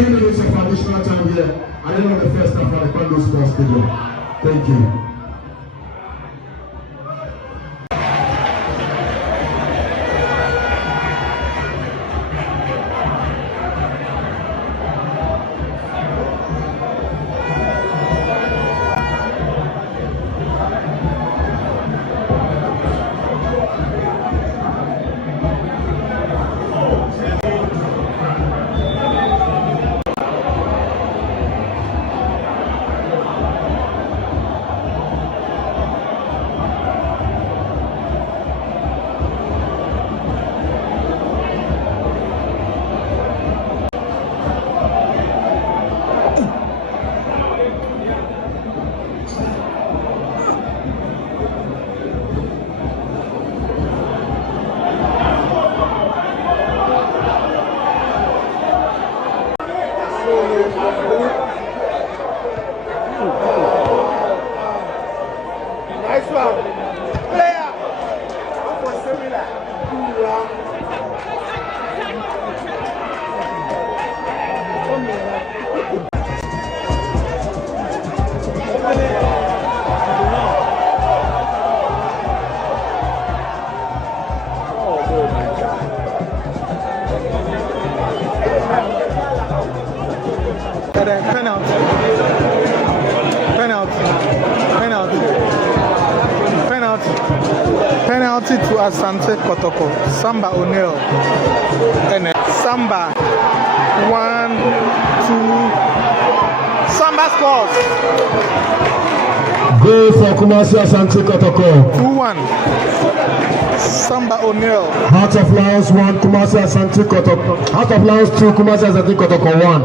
3 minutes of additional time here at the end of the first half at the Kwando Sports Stadium. Thank you. Penalty to Asante Kotoko. Samba O'Neal. And Samba 1, 2. Samba scores. Goal for Kumasi Asante Kotoko. 2-1. Samba O'Neal. Heart of Lions 1, Kumasi Asante Kotoko. Heart of Lions 2, Kumasi Asante Kotoko 1.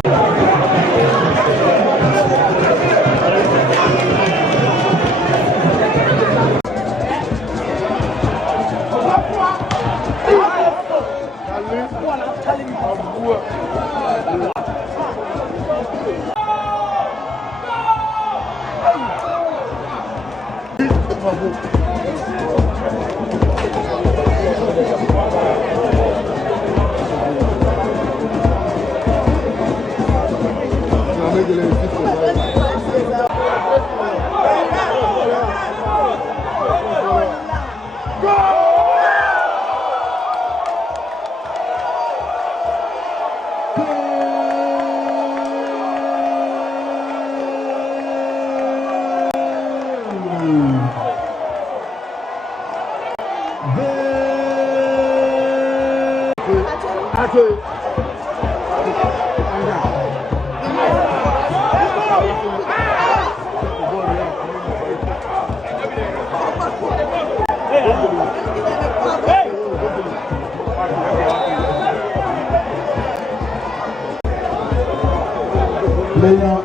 Player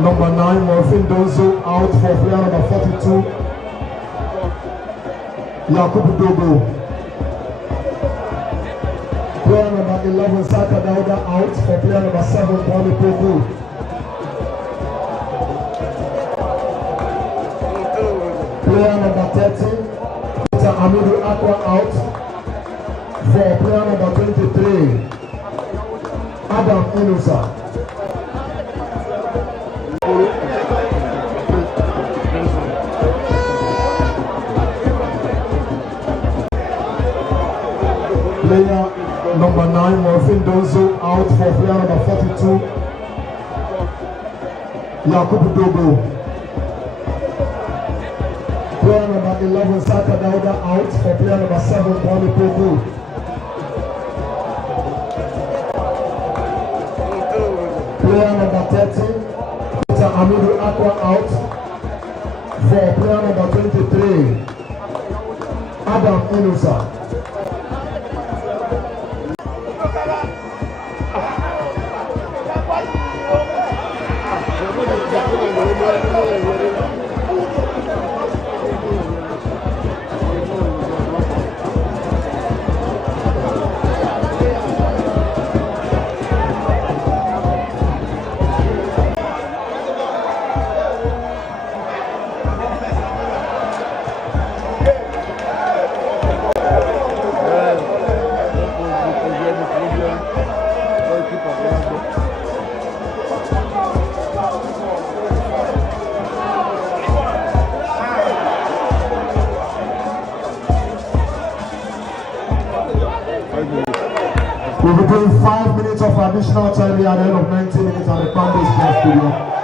number 9, Morfin Donzo, out for player number 42, Yakubu Dogo. Player number 11, Saka Dauda, out for player number 7, Boni Pogo. Player number 13, Peter Amidu Aqua, out for player number 23, Adam Inusa. Player number 9, Morfin Donzo, out for player number 42, Yakubu Dogo. Player number 11, Saka Dauda, out for player number 7, Boni Pogo. Player number 13, Peter Amidu Aqua, out for player number 23, Adam Inusa. We'll be doing 5 minutes of additional time here at the end of 90 minutes at the Campus Sports Studio.